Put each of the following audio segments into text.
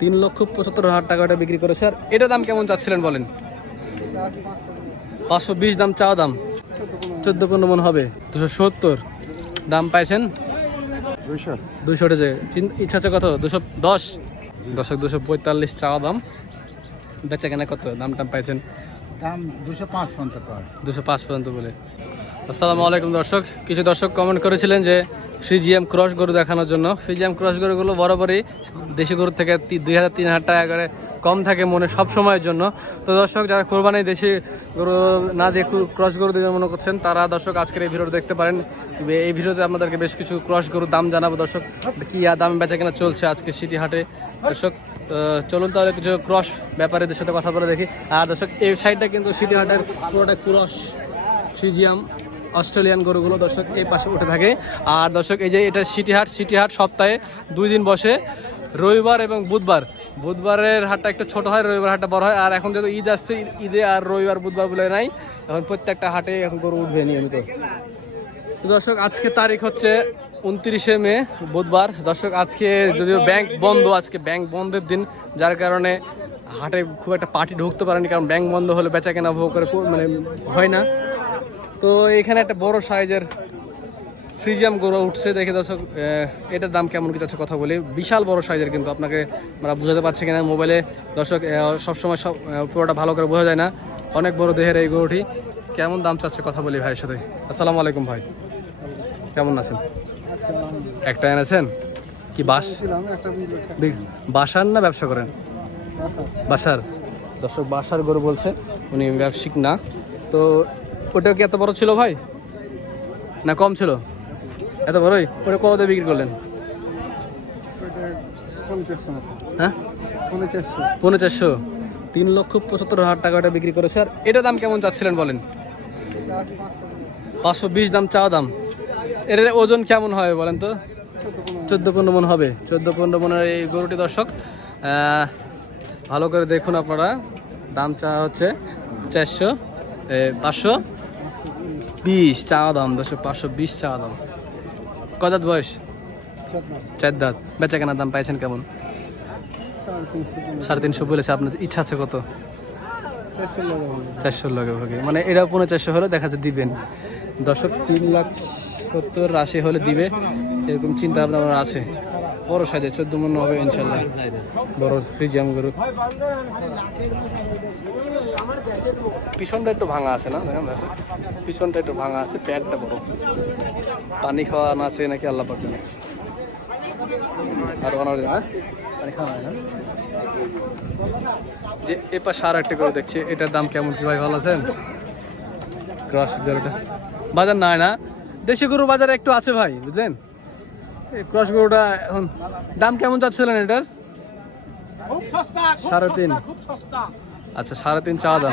তিন লক্ষ পঁচাত্তর হাজার টাকাটা বিক্রি করেছে। আর এটা দাম কেমন চাচ্ছিলেন বলেন? পাঁচশো বিশ দাম চাওয়া দাম। চোদ্দ পনেরো মন হবে। দুশো সত্তর। দাম পাইছেন? দুশো উঠেছে ইচ্ছা আছে কত? দুশো দশ? দশক দুশো পঁয়তাল্লিশ চাওয়া দাম। বেচা কেনা কত? দাম টাম পাইছেন? দাম দুশো পাঁচ পর্যন্ত দুশো পাঁচ পর্যন্ত বলে। আসসালামু আলাইকুম দর্শক। কিছু দর্শক কমেন্ট করেছিলেন যে ফ্রিজিয়াম ক্রস গরু দেখানোর জন্য। ফ্রিজিয়াম ক্রস গরুগুলো বরাবরই দেশি গরুর থেকে দুই হাজার তিন হাজার টাকা করে কম থাকে মনে সব সময়ের জন্য। তো দর্শক, যারা কোরবানি দেশি গরু না দিয়ে ক্রস গরু দিতে মনে করছেন, তারা দর্শক আজকের এই ভিডিওটা দেখতে পারেন। এই ভিডিওতে আপনাদেরকে বেশ কিছু ক্রস গরুর দাম জানাব দর্শক। কী দামে বেচা কেনা চলছে আজকে সিটি হাটে? দর্শক চলুন তাহলে কিছু ক্রস ব্যাপারীদের সাথে কথা বলে দেখি। আর দর্শক, এই সাইডটা কিন্তু সিটি হাটের পুরোটা ক্রস ফ্রিজিয়াম। অস্ট্রেলিয়ান গরুগুলো দর্শক এই পাশে উঠে থাকে। আর দর্শক, এই যে এটা সিটি হাট সিটি হাট সপ্তাহে দুই দিন বসে। রবিবার এবং বুধবার। বুধবারের হাটটা একটু ছোট হয়, রবিবার হাটটা বড় হয়। আর এখন যেহেতু ঈদ আসছে, ঈদে আর রবিবার, বুধবার বলে নাই। এখন প্রত্যেকটা হাটে এখন গরু উঠবে নিয়মিত। দর্শক, আজকে তারিখ হচ্ছে উনত্রিশে মে, বুধবার। দর্শক, আজকে যদিও ব্যাংক বন্ধ, আজকে ব্যাংক বন্ধের দিন, যার কারণে হাটে খুব একটা পার্টি ঢুকতে পারেনি, কারণ ব্যাংক বন্ধ হলে বেচা কেনা ভোগ করে মানে হয় না। তো এখানে একটা বড় সাইজের ফ্রিজিয়াম গরু উঠছে, দেখে দর্শক এটার দাম কেমন কিছু আছে কথা বলি। বিশাল বড় সাইজের কিন্তু আপনাকে আমরা বুঝাতে পারছি কিনা মোবাইলে। দর্শক সবসময় সব পুরোটা ভালো করে বোঝা যায় না। অনেক বড় দেহের এই গরুটি। কেমন দাম চাচ্ছে কথা বলি ভাইয়ের সাথে। আসসালামু আলাইকুম ভাই। কেমন আছেন? একটা এনেছেন? কি বাস? বাসার না ব্যবসা করেন? বাসার। দর্শক, বাসার গরু বলছে, উনি ব্যবসায়িক না। তো ওটা কি এত বড় ছিল ভাই? না কম ছিল? এত বড়ই ওটা কত বিক্রি করলেন? হ্যাঁ? পঞ্চাশশো পৌনে চারশো। তিন লক্ষ পঁচাত্তর হাজার টাকা ওটা বিক্রি করেছে। আর এটা দাম কেমন চাচ্ছিলেন বলেন? পাঁচশো বিশ দাম চা দাম। এর ওজন কেমন হবে বলেন তো? চোদ্দ পনেরো মন হবে। চোদ্দ পনেরো মনের এই গরুটি দর্শক ভালো করে দেখুন আপনারা। দাম চা হচ্ছে চারশো পাঁচশো। বিশ চাওয়া দাম দর্শক পাঁচশো বিশ চাওয়া দাম। কদাত বয়স? চার দাঁত। বেচা কেনার দাম পাইছেন কেমন? সাড়ে তিনশো বলেছে, আপনার ইচ্ছা আছে কত? চারশো লগে ভাগে। মানে এটা পনেরো চারশো হলে দেখা যাচ্ছে দিবেন। দর্শক, তিন লাখ সত্তর আশি হলে দিবে, এরকম চিন্তা ভাবনা আমার আছে। বড় সাইজে চোদ্দ মন হবে ইনশাল্লাহ। বড় ফ্রিজিয়াম গরু। পিছনটা একটু ভাঙা আছে না? দেখেন? পিছনটা একটু ভাঙা আছে প্যাডটা বড়। পানি খাওয়া না আছে নাকি আল্লাহ পাক জানে। আর বানানো হ্যাঁ? পানি খাওয়া হয় না? যে এ পাশে আর একটা করে দেখছি এটার দাম কেমন কি ভাই ভালো আছেন? ক্রস গরুটা। বাজার নাই না? দেশি গরু বাজারে একটু আছে ভাই বুঝলেন? এই ক্রস গরুটা এখন দাম কেমন চাচ্ছিলেন এটার? খুব সস্তা সাড়ে তিন। খুব সস্তা। আচ্ছা সাড়ে তিন চাওয়া দাম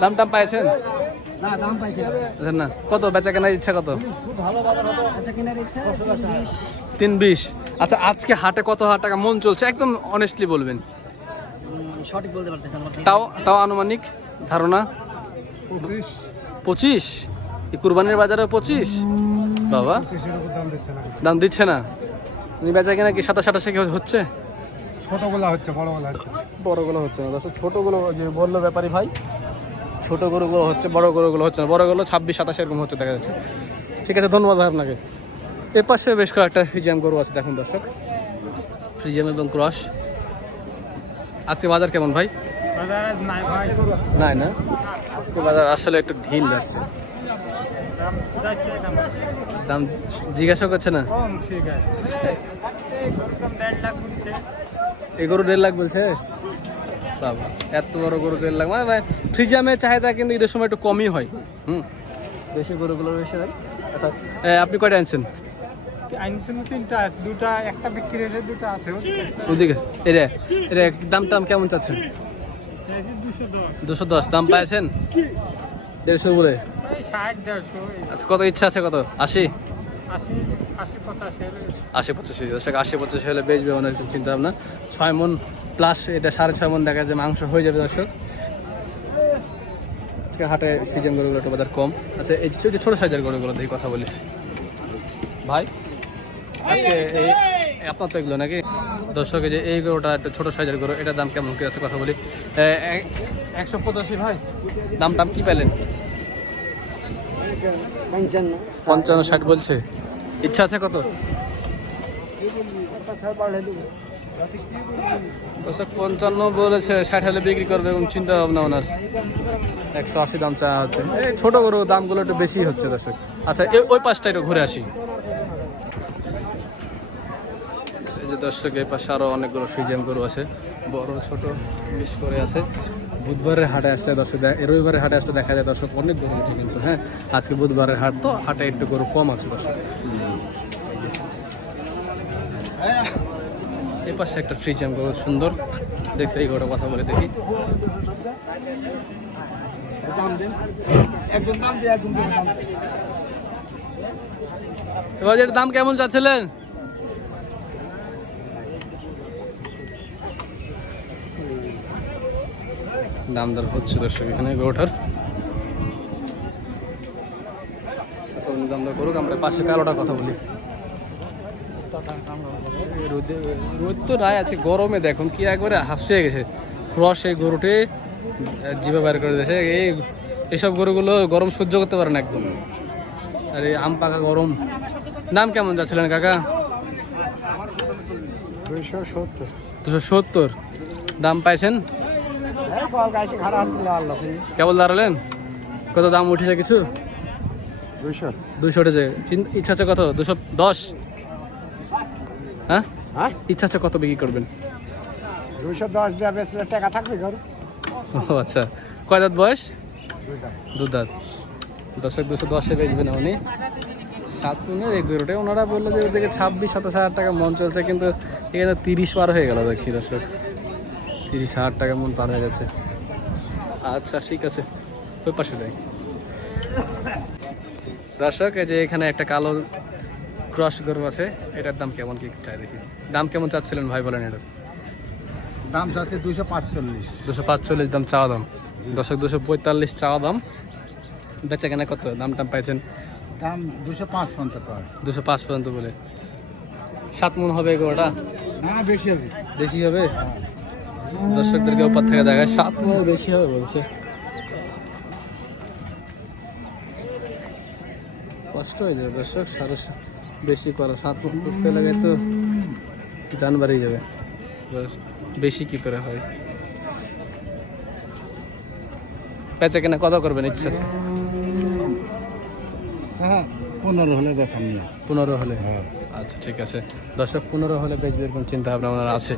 দাম টাম পাইছেন? না পাইছে আচ্ছা না। কত? বেচা কেনার ইচ্ছা কত? আচ্ছা তিন বিশ। আচ্ছা আজকে হাটে কত হাজার টাকা মন চলছে? একদম অনেস্টলি বলবেন। সঠিক বলতে পারতেছেন তাও তাও আনুমানিক ধারণা? পঁচিশ। পঁচিশ? এই কুরবানির বাজারে পঁচিশ? বাবা। দাম দিচ্ছে না। দাম দিচ্ছে না? উনি বেচা কিনা কি সাতাশ আঠাশে কি হচ্ছে? ছোটগুলা হচ্ছে বড়গুলা হচ্ছে। বড়গুলো হচ্ছে না। দর্শক ছোটোগুলো যে বলল ব্যাপারী ভাই ছোট গরুগুলো হচ্ছে বড় গরুগুলো হচ্ছে না। বড়গুলো ছাব্বিশ সাতাশ এরকম হচ্ছে দেখা যাচ্ছে। ঠিক আছে ধন্যবাদ ভাই আপনাকে। এ পাশে বেশ কয়েকটা ফ্রিজিয়াম গরু আছে দেখুন দর্শক। ফ্রিজিয়াম এবং ক্রস। আজকে বাজার কেমন ভাই? নাই না? আজকে বাজার আসলে একটু ঢিল যাচ্ছে দাম জিজ্ঞাসা করছে না? এই গরু দেড় লাখ বলছে? বাবা এত বড় গরু দেড় লাখ। মানে ভাই ফ্রিজিয়ামের চাহিদা কিন্তু ঈদের সময় একটু কমই হয়। হুম? বেশি গরুগুলো বেশি হয়? আচ্ছা আপনি কয়টা আনছেন? দাম টাম কেমন চাচ্ছেন? দুশো দশ দাম পাইছেন? দেড়শো বলে। আচ্ছা কত ইচ্ছা আছে কত? আশি? আশি পঁচাশি দর্শক আশি পঁচাশি হলে বেচবে অনেক চিন্তা ভাবনা। ছয় মন প্লাস এটা সাড়ে ছয় মন দেখা যায় মাংস হয়ে যাবে দর্শক। আজকে হাটে সিজন গরুগুলো একটু বাজার কম। আচ্ছা এই ছোটো ছোটো সাইজের গরুগুলো দিয়ে কথা বলিস। ভাই আজকে এই আপনার তো এগুলো নাকি? দর্শক যে এই গরুটা একটা ছোট সাইজের গরু এটার দাম কেমন? কি আছে কথা বলি। একশো পঁচাশি ভাই। দাম টাম কি পেলেন পঞ্চান্ন, ষাট বলছে। ইচ্ছা আছে কত? পঞ্চান্ন বলেছে, ষাট হলে বিক্রি করবে এবং চিন্তা ভাবনা ওনার। একশো আশি দাম চা হচ্ছে এই ছোট গরু, দামগুলো একটু বেশি হচ্ছে দর্শক। আচ্ছা ওই পাশটা একটু ঘুরে আসি। এই যে দর্শক, এই পাশে আরও অনেকগুলো ফ্রিজিয়াম গরু আছে। বড়, ছোট, মিস করে আছে। বুধবারের হাটে আসতে দর্শক রবিবারের হাটে আসতে দেখা যায় দর্শক অনেক গরু উঠে কিন্তু হ্যাঁ? আজকে বুধবারের হাট তো হাটে একটু গরু কম আছে দর্শক। এই পাশে একটা ফ্রিজিয়াম গরু, সুন্দর। দেখতে এই গরুটা কথা বলে দেখি। এবার এর দাম কেমন চাচ্ছিলেন? দাম দর হচ্ছে দর্শক এখানে গরুটার আচ্ছা, দাম দর করুক আমরা পাশে কালোটা কথা বলি। রোদে রোদ তো নাই আছে গরমে দেখুন কি একবারে হাফসে গেছে। ক্রস এই গরুটে জিভে বাইর করে দিয়েছে। এই এইসব গরুগুলো গরম সহ্য করতে পারে না একদম। আর এই আম পাকা গরম। দাম কেমন যাচ্ছিলেন কাকা? দুশো সত্তর। দাম পাইছেন? কেবল দাঁড়ালেন? কত দাম উঠেছে কিছু? দুইশো। দুশো উঠেছে। ইচ্ছা আছে কত? দুশো দশ? হ্যাঁ? হ্যাঁ? ইচ্ছা আছে কত বিক্রি করবেন? দুইশো দশ দেওয়া টাকা থাকবে ঘর। ও আচ্ছা। কয় দাঁত বয়স? দু দাঁত। দশক দুশো দশে বেচবেন উনি। সাত মিনিট এক বেরোটে ওনারা বলল যে ওদিকে ছাব্বিশ সাতাশ হাজার টাকা মন চলছে কিন্তু এখানে তিরিশ পার হয়ে গেল দেখছি দর্শক। তিরিশ হাজার টাকা মন পার হয়ে গেছে। আচ্ছা ঠিক আছে। ওই পাশে যাই। দর্শক এই যে এখানে একটা কালো ক্রস গরু আছে এটার দাম কেমন কি চাই দেখি। দাম কেমন চাচ্ছিলেন ভাই বলেন এটা? দাম চাচ্ছে দুশো পাঁচচল্লিশ। দুশো পাঁচচল্লিশ দাম চাওয়া দাম। দশক দুশো পঁয়তাল্লিশ চাওয়া দাম। বেচা কেনা কত? দাম টাম পাইছেন? দাম দুশো পাঁচ পর্যন্ত পাওয়া দুশো পাঁচ পর্যন্ত বলে। সাত মন হবে ওটা না বেশি হবে। বেশি হবে? দর্শকদেরকে উপর থেকে দেখায়, সাত মন বেশি হবে বলছে। কষ্ট হয়ে যাবে দর্শক, সাড়ে বেশি করা সাত মন বুঝতে লাগে তো জান বাড়িয়ে যাবে। বেশি কি করে হয়? বেচা কেনা কত করবেন ইচ্ছা আছে? হ্যাঁ পনেরো হলে বেসান নিয়ে পনেরো হলে? হ্যাঁ। আচ্ছা ঠিক আছে। দর্শক পনেরো হলে বেচবে এরকম চিন্তা ভাবনা ওনার আছে।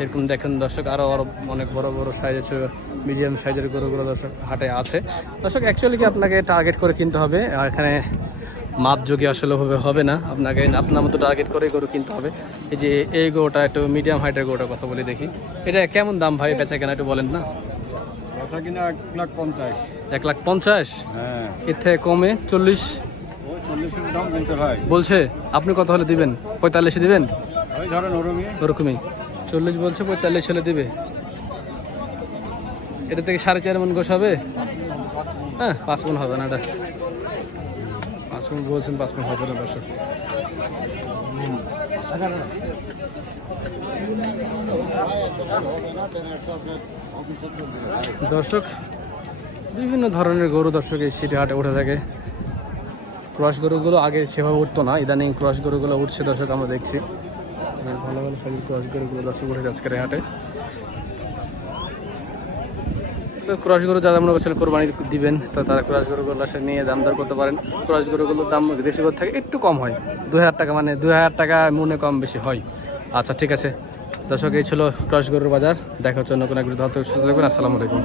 এরকম দেখেন দর্শক আরও আরও অনেক বড় বড় সাইজের মিডিয়াম সাইজের গরুগুলো দর্শক হাটে আছে। দর্শক অ্যাকচুয়ালি কি আপনাকে টার্গেট করে কিনতে হবে? আর এখানে মাপ যোগে আসলে হবে হবে না। আপনাকে আপনার মতো টার্গেট করে গরু কিনতে হবে। এই যে এই গরুটা একটু মিডিয়াম হাইটের গরুটার কথা বলে দেখি। এটা কেমন দাম ভাই বেচা কেনা একটু বলেন না? বেসা কিনা এক লাখ পঞ্চাশ। এক লাখ পঞ্চাশ? হ্যাঁ। এর থেকে কমে চল্লিশ? বলছে আপনি কত হলে দিবেন? পঁয়তাল্লিশে দিবেন? ওরকমই। চল্লিশ বলছে পঁয়তাল্লিশ হলে দিবে। এটা থেকে সাড়ে চার মন গোস হবে? হ্যাঁ পাঁচ মন হবে না এটা। পাঁচ মন বলছেন পাঁচ মন হবে না দর্শক। দর্শক বিভিন্ন ধরনের গরু দর্শক এই সিটি হাটে উঠে থাকে। ক্রস গরুগুলো আগে সেভাবে উঠতো না ইদানিং ক্রস গরুগুলো উঠছে দর্শক আমরা দেখছি। ভালো ভালো সাইজের ক্রস গরুগুলো দর্শক উঠে যাচ্ছে হাটে। ক্রস গরু যারা মনে করছেন কোরবানি দিবেন তো তারা ক্রস গরুগুলো আসলে নিয়ে দাম দর করতে পারেন। ক্রস গরুগুলোর দাম দেশি গরু থেকে একটু কম হয় দু হাজার টাকা মানে দু হাজার টাকা মনে কম বেশি হয়। আচ্ছা ঠিক আছে। দর্শক এই ছিল ক্রস গরুর বাজার। দেখা হচ্ছে অন্য কোনো। ভালো থাকবেন, সুস্থ থাকবেন আসসালামু আলাইকুম।